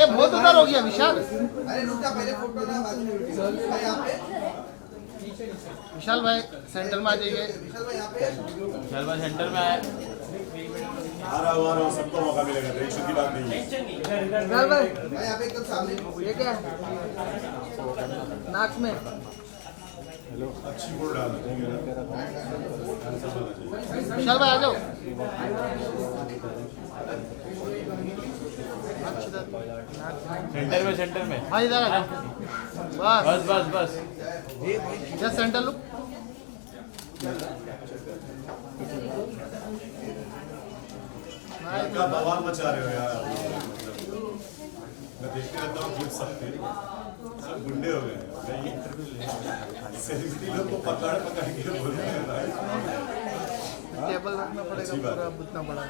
ए बहुत उधर हो गया विशाल। अरे रुक जा, पहले फोटो ना बाद में वीडियो। भाई यहाँ पे विशाल भाई सेंटर में आ जाइए। विशाल भाई यहाँ पे विशाल भाई सेंटर में आए। आ रहा हूँ सबको मौका मिलेगा, इशू की बात नहीं है। विशाल भाई भाई यहाँ पे एकदम सामने। ये क्या है? नाक में अच्छी बोल डाल विशाल भाई आ जाओ। सेंटर में हाँ इधर आ जाओ। बस बस बस बस। Just centre look. क्या बवाल मचा रहे हो यार आप लोग, मैं देखते रहता हूँ क्लिप सबके, सब गुंडे हो गए हैं। सेलिब्रिटी लोग को पकड़ पकड़ के बोल रहे हैं भाई। टेबल रखना पड़ेगा अच्छी बात पूरा उतना बड़ा।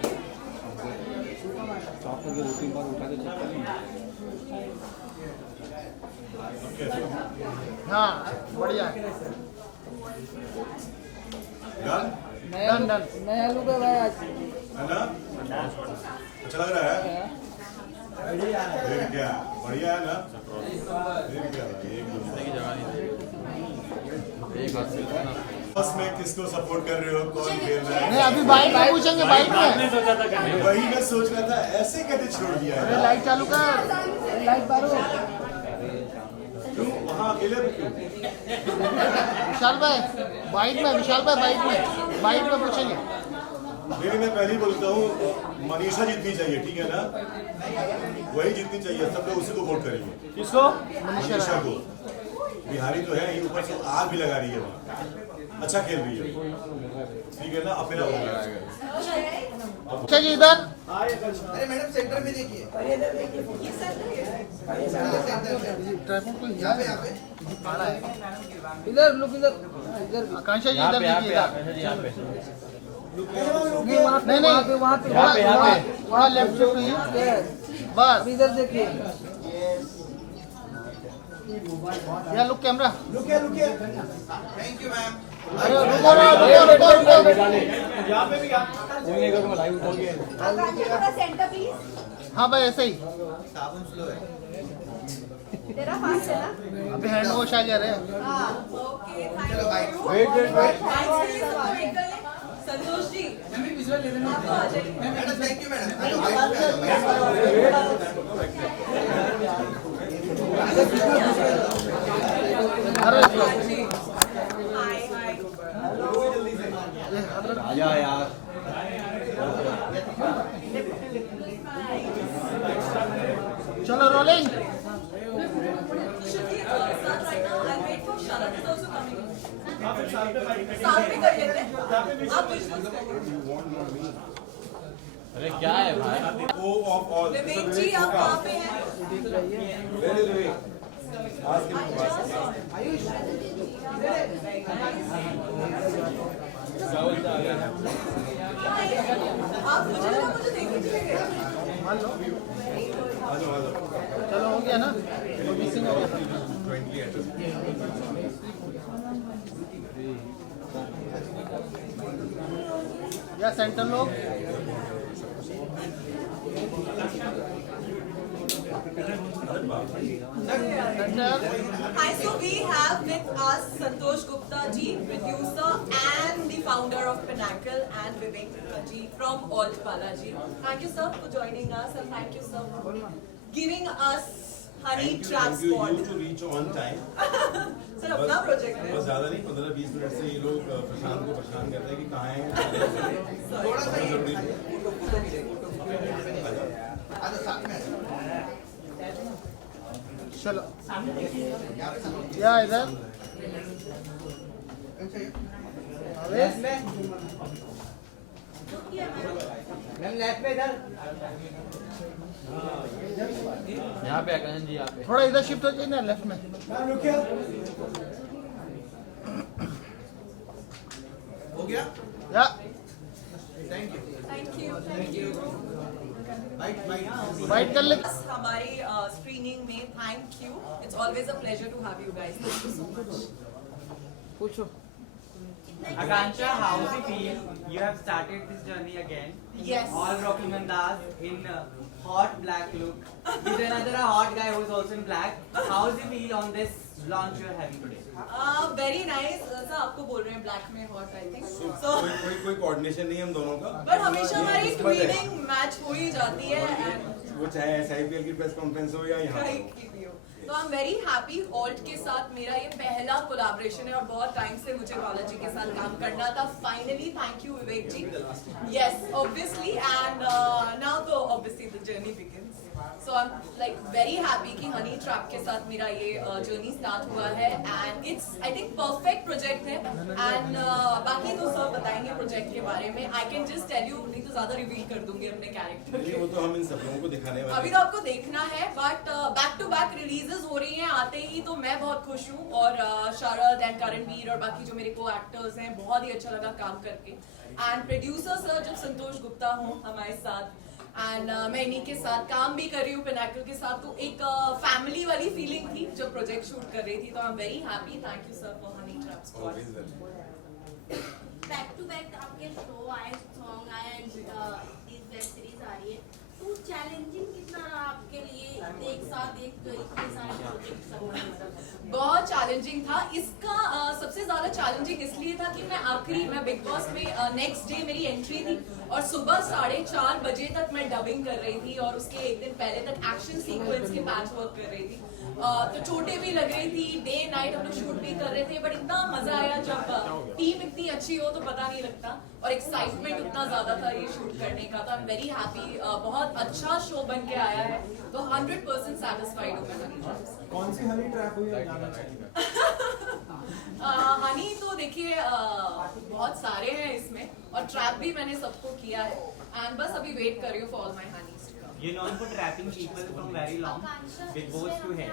ओके, हाँ बढ़िया। Done done done. नया लुक है भाई आज। है ना? अच्छा लग रहा है? फिर क्या बढ़िया है ना? फिर क्या भाई, एक दूसरे की जगह नहीं। बस में किसको सपोर्ट कर रहे हो, कौन खेल रहा नहीं है? अभी बाइक में पूछेंगे, बाइक में। वही मैं सोच रहा था, ऐसे कैसे छोड़ दिया अरे है? लाइट चालू कर। लाइट मारो। क्यों वहाँ अकेले भी क्यों? विशाल भाई बाइक में, विशाल भाई बाइक में पूछेंगे। नहीं मैं पहले ही बोलता हूँ, मनीषा जीतनी चाहिए, ठीक है ना? वही जीतनी चाहिए, सब लोग उसी को वोट करेंगे। किसको? मनीषा को। बिहारी तो है ही, ऊपर से आग भी लगा रही है वहाँ, अच्छा खेल रही है, ठीक है ना? अपना हो गया। अच्छा जी इधर। अरे मैडम सेंटर में देखिए। ट्रैफिक को यहाँ पे खड़ा है। इधर लुक, इधर इधर। आकांक्षा जी यहाँ इधर पे यहाँ देखिए। पे यहाँ पे नहीं वहाँ पे, नहीं, वहाँ पे, वहाँ पे, यहाँ पे, यहाँ पे। वहाँ लेफ्ट से हुई बस। अब इधर देखिए। या look camera. Thank you ma'am. अरे रुको। Centre please. हाँ भाई ऐसे ही। साबुन स्लो है। तेरा फास्ट है ना? अभी हैंड वॉश आ जा रहे हैं। हाँ ओके थैंक चलो बाइक। यू। संतोष जी आपको आ जाइए। Madam thank you madam. अरे हाय हाय। आजा यार। चलो रोलिंग। अरे क्या है भाई? ओ ऑफ ऑल विवेक जी आप कहाँ पे हैं? आप मुझे लगा मुझे देखने चले गए। मान लो। चलो हो गया ना, वो मिसिंग हो गया। या सेंटर लोग। Hi, so we have with us Santosh Gupta ji, producer and the founder of Pinnacle, and Vivek ji from Alt Balaji. Thank you sir for joining us, and thank you sir for giving us Honey Transport. to reach on time. Sir, अपना project है. बस ज़्यादा नहीं, 15-20 minute से ये लोग प्रशांत को परेशान करते हैं कि कहाँ हैं। थोड़ा सा जरूरी है। आजा साथ में। चलो या इधर। मैम लेफ्ट में इधर। यहाँ पे आकाश जी, यहाँ पे। थोड़ा इधर शिफ्ट हो जाइए ना लेफ्ट में। हो गया? या thank you. Thank you. Thank you. Bike bike. White कर ले। हमारी स्क्रीनिंग में thank you. It's always a pleasure to have you guys. Thank you so much. पूछो। Akansha, how does it feel? You have started this journey again. Yes. All Rocky Mandas in hot black look. With another hot guy who is also in black. How does it feel on this launch you are having today? Very nice. Sir आपको बोल रहे हैं black में hot I think so कोई coordination नहीं है हम दोनों का। बट हमेशा ये हमारी किस्मत है। ट्वीनिंग मैच हो ही जाती है एंड वो चाहे SIPL की प्रेस कॉन्फ्रेंस हो या यहाँ हो। तो I am very happy alt के साथ मेरा ये पहला कोलैबोरेशन है और बहुत टाइम से मुझे बालाजी के साथ काम करना था finally thank you Vivek ji yes obviously and now तो obviously the journey begins so I am like very happy कि हनी ट्रैप के साथ मेरा ये जर्नी स्टार्ट हुआ है and it's I think perfect project है एंड बाकी तो सब बताएंगे प्रोजेक्ट के बारे में I can just tell you नहीं तो ज्यादा रिवील कर दूंगी अपने कैरेक्टर नहीं, वो तो हम इन सब लोगों को दिखाने वाले अभी तो आपको देखना है but back to back releases हो रही हैं आते ही तो मैं बहुत खुश हूँ और शरद एंड करणवीर और बाकी जो मेरे को एक्टर्स हैं बहुत ही अच्छा लगा काम करके एंड प्रोड्यूसर सर जब संतोष गुप्ता हो हमारे साथ एंड मैं इन्हीं के साथ काम भी कर रही हूँ पिनाकल के साथ तो एक फैमिली वाली फीलिंग थी जब प्रोजेक्ट शूट कर रही थी तो I am very happy thank you sir for honey trap squad back to back आपके शो आए सॉन्ग आए एंड वेब सीरीज आ रही है तो चैलेंजिंग कितना रहा आपके लिए एक साथ एक इतने सारे प्रोजेक्ट करना बहुत चैलेंजिंग था इसका सबसे ज्यादा चैलेंजिंग इसलिए था कि मैं बिग बॉस में नेक्स्ट डे मेरी एंट्री थी और सुबह 4:30 बजे तक मैं डबिंग कर रही थी और उसके एक दिन पहले तक एक्शन सीक्वेंस के पैच वर्क कर रही थी तो चोटें भी लग रही थी डे नाइट हम लोग शूट भी कर रहे थे बट इतना मजा आया जब टीम इतनी अच्छी हो तो पता नहीं लगता और एक्साइटमेंट उतना ज्यादा था ये शूट करने का तो आई एम वेरी हैप्पी बहुत अच्छा शो बन के आया है तो 100% सैटिस्फाइड हूँ मैं हनी ट्रैप से कौन सी हनी ट्रैप हुई है जानना चाहिए। हनी तो देखिए बहुत सारे हैं इसमें और ट्रैप भी मैंने सबको किया है एंड बस अभी वेट कर रही हूँ for all my honeys You're known for trapping people from very long. Big Boss to है.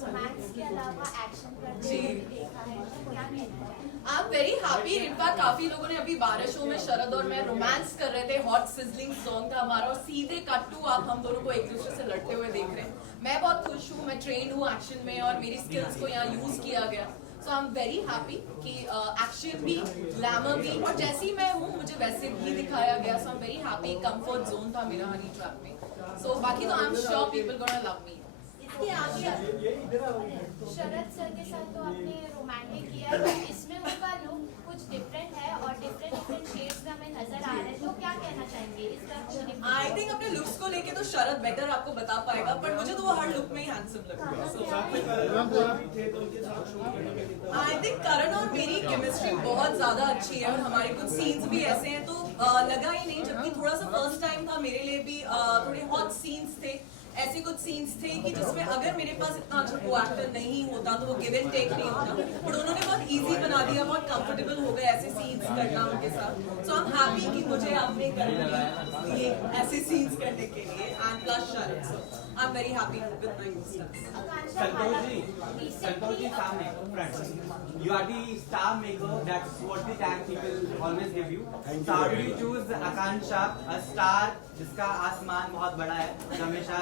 रोमांस के अलावा एक्शन करते जी। हुए भी देखा है तो क्या कहना है आई एम वेरी हैप्पी इनफैक्ट काफी लोगों ने अभी 12 शो में शरद और मैं रोमांस कर रहे थे हॉट सिजलिंग सॉन्ग था हमारा और सीधे कट टू आप हम दोनों को एक दूसरे से लड़ते हुए देख रहे हैं मैं बहुत खुश हूँ मैं ट्रेन हूँ एक्शन में और मेरी स्किल्स को यहाँ यूज किया गया so I am very happy कि एक्शन भी ग्लैमर भी और जैसी मैं हूँ मुझे वैसे भी दिखाया गया so I am very happy comfort zone था मेरा हनी ट्रैप में सो बाकी तो I am sure people gonna love me इसके आगे शरद सर के साथ तो आपने रोमांटिक किया है तो इसमें उनका लुक कुछ डिफरेंट है और डिफरेंट शेड्स में हमें नजर आ रहे हैं तो क्या कहना चाहेंगे इस तरह आई थिंक अपने लुक्स को लेके तो शरद बेटर आपको बता पाएगा पर मुझे तो वो हर लुक में ही हैंडसम लगता है आई थिंक करण और मेरी केमिस्ट्री बहुत ज्यादा अच्छी है और हमारे कुछ सीन्स भी ऐसे हैं तो लगा ही नहीं जबकि थोड़ा सा फर्स्ट टाइम था मेरे लिए भी थोड़े हॉट सीन्स थे ऐसे कुछ सीन्स थे कि जिसमें अगर मेरे पास इतना अच्छा को एक्टर नहीं होता तो वो गिव एंड टेक नहीं होता बट उन्होंने बहुत इजी बना दिया बहुत कंफर्टेबल हो गए ऐसे सीन्स करना उनके साथ सो आई एम हैप्पी कि मुझे आपने कर ये ऐसे सीन्स करने के लिए and plus Sharad so I am very happy with my Santosh ji, star maker, front. You are the star maker. That's what the tag people always give you. Thank you So how do very you much. choose Akansha, a star जिसका आसमान बहुत बड़ा है, जो हमेशा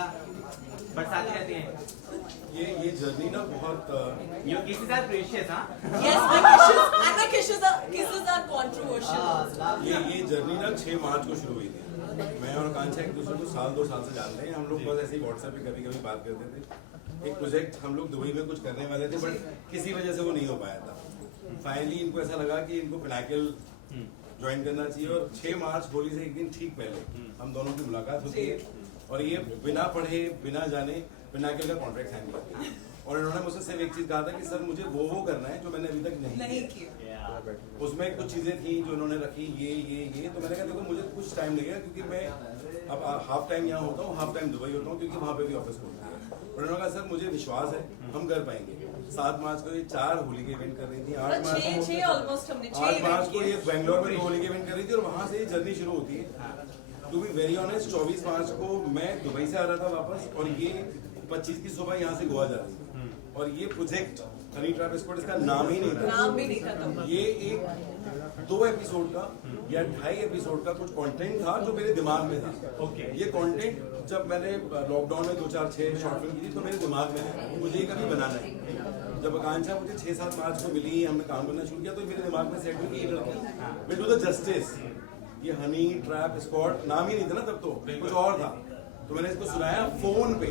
बरसाती रहते हैं. ये जर्नी ना बहुत Your kisses are precious, हाँ? Yes, my kisses are controversial. ये जर्नी ना 6 मार्च को शुरू हुई थी मैं और आकांक्षा एक दूसरे को 2 साल से जानते हैं हम लोग बस ऐसे ही व्हाट्सएप पे कभी बात करते थे एक प्रोजेक्ट हम लोग दुबई में कुछ करने वाले थे बट किसी वजह से वो नहीं हो पाया था फाइनली इनको ऐसा लगा कि इनको पिनाकल ज्वाइन करना चाहिए और 6 मार्च होली से एक दिन ठीक पहले हम दोनों की मुलाकात होती है और ये बिना पढ़े बिना जाने पिनाकल का कॉन्ट्रैक्ट साइन किया और इन्होंने मुझसे सिर्फ एक चीज कहा था कि सर मुझे वो करना है जो मैंने अभी तक नहीं किया उसमें कुछ चीजें थी जो उन्होंने रखी ये तो मैंने कहा देखो मुझे कुछ टाइम लगेगा क्योंकि मैं अब हाफ टाइम यहाँ होता हूँ हाफ टाइम दुबई होता हूँ क्योंकि वहाँ पे भी ऑफिस खोलता है और उन्होंने कहा सर मुझे विश्वास है हम कर पाएंगे 7 मार्च को ये 4 होली के इवेंट कर रही थी 8 मार्च को ये बेंगलोर में होली के इवेंट कर रही थी और वहाँ से ये जर्नी शुरू होती है टू बी वेरी ऑनेस्ट 24 मार्च को मैं दुबई से आ रहा था वापस और ये 25 की सुबह यहाँ से गोवा जा रही थी और ये प्रोजेक्ट हनी ट्रैप स्क्वाड इसका नाम ही नहीं था ये एक 2 एपिसोड का या 2.5 एपिसोड का कुछ कंटेंट था जो मेरे दिमाग में था ये कंटेंट जब मैंने लॉकडाउन में 2-4-6 शॉर्ट फिल्म की थी तो मेरे दिमाग में है मुझे ये कभी बनाना है। जब आकांक्षा मुझे 6-7 मार्च को मिली, हमने काम करना शुरू किया तो मेरे दिमाग में सेट हुई कि ये लड़की विल डू द जस्टिस। ये हनी ट्रैप स्क्वाड नाम ही नहीं था ना तब, तो कुछ और था। तो मैंने इसको सुनाया फोन पे।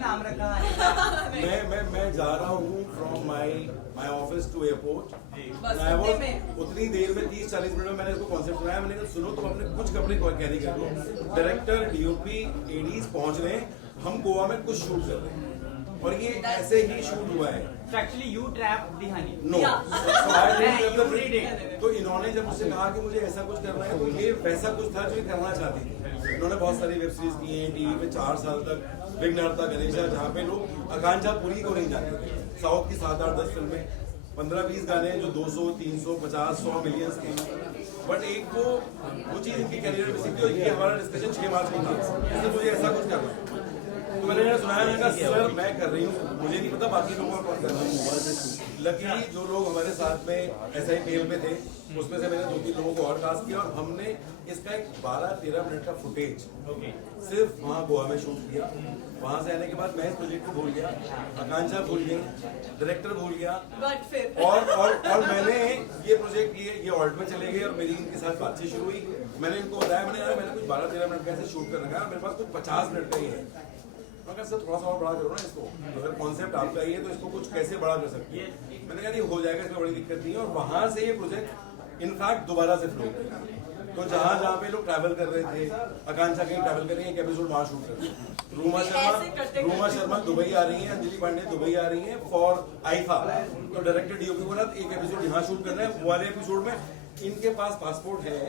नाम रखा है। मैं जा रहा हूँ from my office to airport. उतनी देर में 30-40 मिनट में मैंने इसको कॉन्सेप्ट सुनाया। मैंने कहा सुनो तुम अपने कुछ कपड़े कैरी कर लो, डायरेक्टर डीओपी एडीज पहुंच रहे हैं, हम गोवा में कुछ शूट कर रहे हैं और ये ऐसे ही शूट हुआ है। So actually you trapped the honey. No. You read it. तो इन्होंने जब मुझसे कहा कि मुझे ऐसा कुछ करना है तो ये वैसा कुछ था जो ये करना चाहती थी। इन्होंने बहुत सारी वेब सीरीज की हैं टीवी पे 4 साल तक, विघ्नहर्ता गणेशा, जहाँ पे लोग आकांक्षा पुरी को नहीं जानते थे। साउथ की 7-8-10 फिल्में, 15-20 गाने जो 200, 300, 50, 100 मिलियंस के हैं। बट एक वो चीज इनके कैरियर में सीखी और ये हमारा डिस्कशन 6 मार्च में था, इसलिए मुझे ऐसा कुछ करना है। तो मैंने सुनाया, मैंने कहा सर मैं कर रही हूँ, मुझे नहीं पता बाकी लोगों कौन कर रहे हैं। लकीली जो लोग हमारे साथ में ऐसा ही फेल पे थे उसमें से मैंने 2-3 लोगों को और कास्ट किया और हमने इसका एक 12-13 मिनट का फुटेज सिर्फ वहाँ गोवा में शूट किया। वहाँ से आने के बाद मैं इस प्रोजेक्ट को भूल गया, आकांक्षा भूल गई, डायरेक्टर भूल गया, और मैंने ये प्रोजेक्ट ये ऑल्ट में चले गए और मेरी इनके साथ बातचीत शुरू हुई। मैंने इनको बताया, मैंने कुछ 12-13 मिनट का ऐसे शूट करना है, मेरे पास कुछ 50 मिनट का ही है। मैं सर थोड़ा सा और बड़ा करो ना इसको, अगर कॉन्सेप्ट आपका ही है तो इसको कुछ कैसे बड़ा कर सकते हैं। मैंने कहा नहीं हो जाएगा, इसमें बड़ी दिक्कत नहीं है। और वहां से ये प्रोजेक्ट इनफैक्ट दोबारा से फ्लो किया। तो जहाँ पे लोग ट्रैवल कर रहे थे, आकांक्षा कहीं ट्रैवल कर रही है, एक एपिसोड वहाँ शूट कर रहे हैं। रूमा शर्मा दुबई आ रही है, अंजलि पांडे दुबई आ रही है फॉर आईफा। तो डायरेक्टर डीओपी बोला एक एपिसोड यहाँ शूट करना है, वो वाले एपिसोड में इनके पास पासपोर्ट है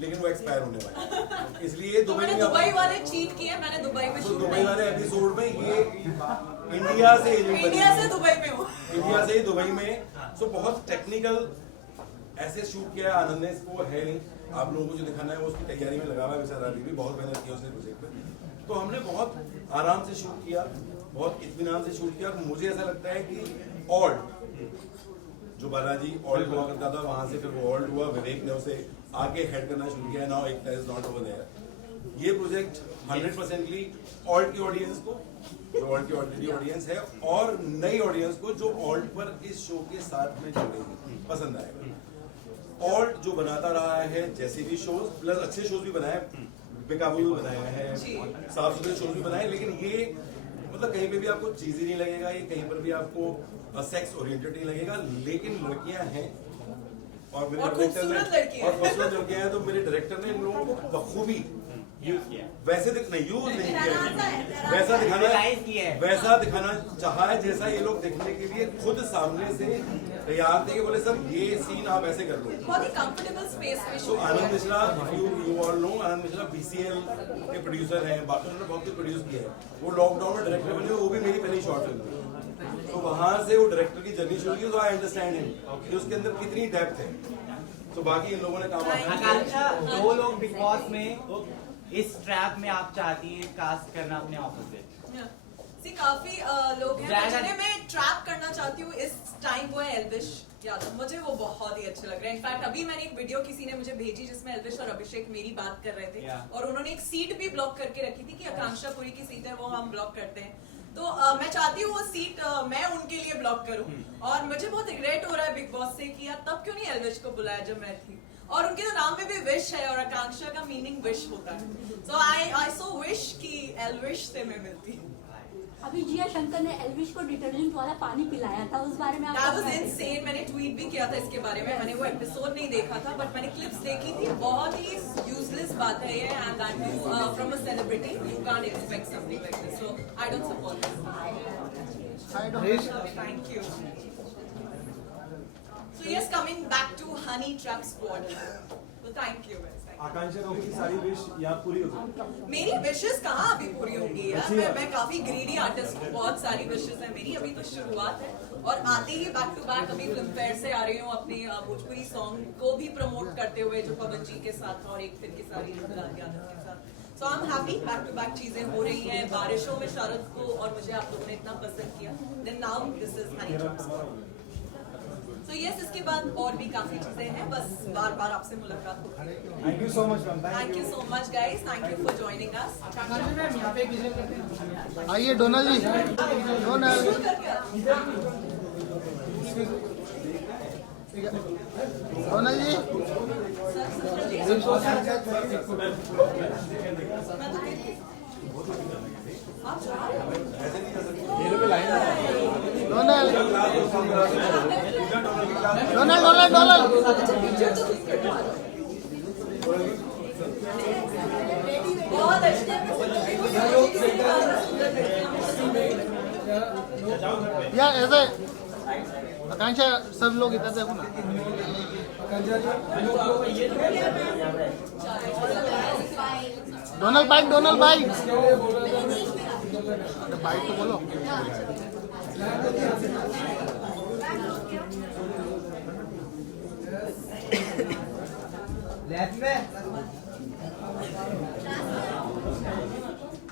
लेकिन वो एक्सपायर होने वाला है, इसलिए तो मैंने दुबई वाले चीट किए, मैंने दुबई में तो दुबई वाले एपिसोड में ये इंडिया से दुबई में हूँ, इंडिया से ही दुबई में। सो बहुत टेक्निकल ऐसे शूट किया। आनंद ने इसको है नहीं, आप लोगों को जो दिखाना है वो उसकी तैयारी में लगा हुआ है बेचारा, अभी भी बहुत मेहनत की उसने प्रोजेक्ट में। तो हमने बहुत आराम से शूट किया, बहुत इत्मीनान से शूट किया। और मुझे ऐसा लगता है कि ऑल्ट जो बालाजी ऑल्ट हुआ करता था, वहां से फिर वो ऑल्ट हुआ, विवेक ने उसे आगे हेड करना शुरू किया, now Ekta is not over there. ये प्रोजेक्ट 100%ली ऑल्ट की ऑडियंस को, जो ऑल्ट की ऑलरेडी ऑडियंस है, और नई ऑडियंस को जो ऑल्ट पर इस शो के साथ में जुड़ेगी, पसंद आएगा। ऑल्ट जो बनाता रहा है जैसे भी शोज, प्लस अच्छे शोज भी बनाए, बेकाबू भी बनाया है, साफ सुथरे शोज भी बनाए, लेकिन ये मतलब कहीं पे भी आपको चीज ही नहीं लगेगा, ये कहीं पर भी आपको सेक्स ओरिएंटेड नहीं लगेगा। लेकिन लड़कियां हैं और मेरे डायरेक्टर ने, और खूबसूरत लड़कियां हैं, तो मेरे डायरेक्टर ने इन लोगों को बखूबी वैसे यूज नहीं किया, वैसा दिखाना चाहा है जैसा ये लोग देखने के लिए खुद सामने से तैयार थे कि बोले सर ये सीन आप ऐसे कर लो। बहुत ही कंफर्टेबल स्पेस में। तो Anand Mishra, you all know, Anand Mishra BCL के प्रोड्यूसर हैं, बाकी उन्होंने बहुत कुछ प्रोड्यूस किया है। वो लॉकडाउन में डायरेक्टर बने, वो भी मेरी पहली शॉर्ट फिल्म थी। तो वहां से वो डायरेक्टर की जर्नी शुरू की, तो आई अंडरस्टैंड हिम कि उसके अंदर कितनी डेप्थ है। तो बाकी इन लोगों ने काम आकांक्षा, 2 लोग बिग बॉस में, इस ट्रैप में आप चाहती हैं कास्ट करना अपने ऑपोजिट? काफी लोग हैं जिन्हें मैं ट्रैप करना चाहती हूँ इस टाइम, वो है एल्विश यादव। मुझे वो बहुत ही अच्छे लग रहे हैं। इनफैक्ट अभी मैंने एक वीडियो किसी ने मुझे भेजी जिसमें एल्विश और अभिषेक मेरी बात कर रहे थे, और उन्होंने एक सीट भी ब्लॉक करके रखी थी कि आकांक्षा पुरी की सीट है वो हम ब्लॉक करते हैं। तो मैं चाहती हूँ वो सीट मैं उनके लिए ब्लॉक करूँ। और मुझे बहुत रिग्रेट हो रहा है बिग बॉस से कि यार तब क्यों नहीं एल्विश को बुलाया जब मैं थी। और उनके तो नाम में भी विश है, और आकांक्षा का मीनिंग विश होता है। सो आई सो विश कि एल्विश से मैं मिलती। अभी जिया शंकर ने एल्विश को डिटर्जेंट वाला पानी पिलाया था, उस बारे में That was insane। मैंने ट्वीट भी किया था इसके बारे में। मैंने वो एपिसोड नहीं देखा था, बट मैंने क्लिप्स देखी थी। बहुत ही यूजलेस बात है ये, and that too from a celebrity you can't expect something like this, so I don't support this. Thank you. So yes, coming back to Honey Trap Squad. So thank you guys. आकांक्षा की सारी wish याद पूरी हो गई? मेरी wishes कहाँ अभी पूरी होंगी यार, मैं काफी ग्रीडी आर्टिस्ट हूँ, बहुत सारी विशेस है मेरी, अभी तो शुरुआत है। और आते ही बैक टू बैक अभी फिल्म फेयर से आ रही हूँ अपनी भोजपुरी सॉन्ग को भी प्रमोट करते हुए, जो पवन जी के साथ और एक फिर की सारी यादव के साथ। So I am happy, back to back चीजें हो रही हैं। बारिशों में शारद को और मुझे आप लोगों ने इतना पसंद किया, then now this is honey trap squad. तो यस, इसके बाद और भी काफी चीजें हैं, बस बार बार आपसे मुलाकात होगी। Thank you so much ma'am. Thank you so much guys, thank you for joining us. आइए डोनाल्ड जी, डोनाल्ड डोनाल्ड जी, डोनाल्ड डोनाल्ड डोनाल्ड डोनाल्ड बहुत अच्छे यार ऐसे आकांक्षा सब लोग इधर देखो ना। Donald bike, Donald bike, bike तो बोलो। लेफ्ट में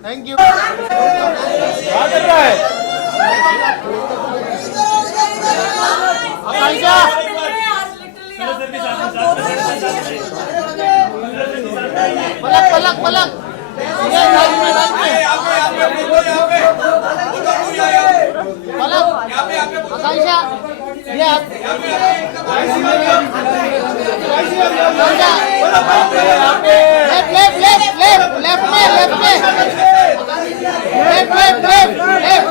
थैंक यू। क्या कर रहा है? आकांक्षा पलक पलक पलक, ये राइट में पलक। आकांक्षा ये लेफ्ट लेफ्ट लेफ्ट लेफ्ट में लेफ्ट में लेफ्ट लेफ्ट लेफ्ट लेफ्ट।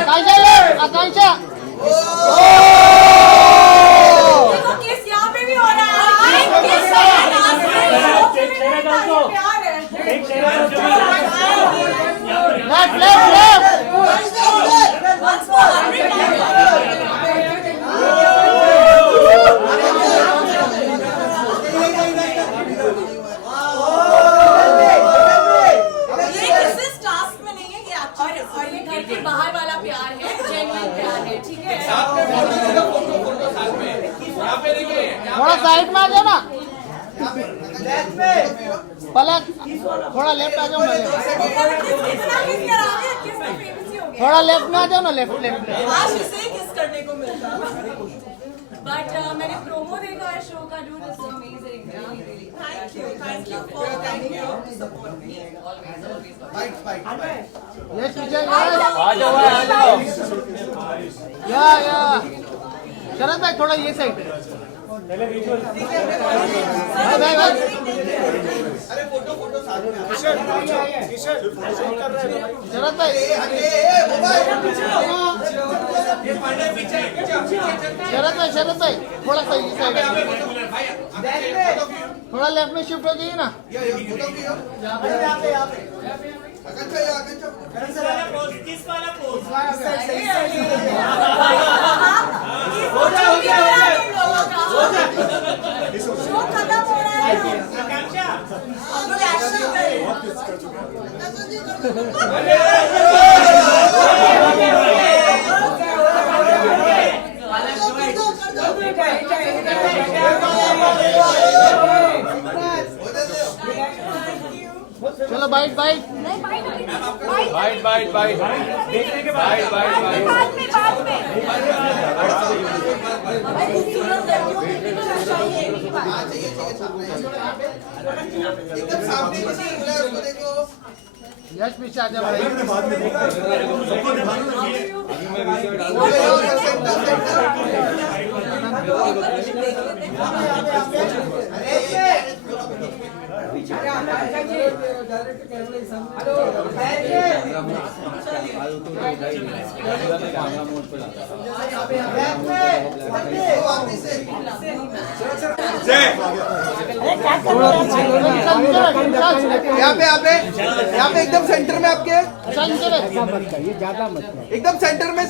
आकांक्षा लेफ्ट, आकांक्षा किस यहाँ पे भी हो रहा है। किस लेफ्ट लेफ्ट लेफ्ट। बाहर वाला प्यार है, जेन्युइन प्यार है, ठीक है। थोड़ा साइड में आ जाओ ना पलक, थोड़ा लेफ्ट आ जाओ ना, थोड़ा लेफ्ट में आ जाओ ना, लेफ्ट लेफ्ट लेफ्ट। आज इसे किस करने को मिलता। बट मैंने प्रोमो देखा है शो का, dude it's amazing, really thank you for support me always. Yes Vijay, आ जाओ आ जाओ। या शरद भाई थोड़ा ये साइड। भाई भाई भाई अरे फोटो फोटो साथ में शरद भाई, शरद भाई थोड़ा सा ये साइड, थोड़ा लेफ्ट में शिफ्ट हो जाइए ना। किस वाला पोज? शो खत्म हो रहा है। आकांक्षा अब लोग एक्शन करें। चलो bite bite bite bite bite देखने के बाइट बाइट बाइट। एकदम सामने किसी बोला है उसको देखो। यश पीछे आ जा भाई। बाद में देखते हैं सबको दिखाना यहाँ पे एकदम सेंटर में आपके, अच्छा नीचे बैठ। एकदम सेंटर में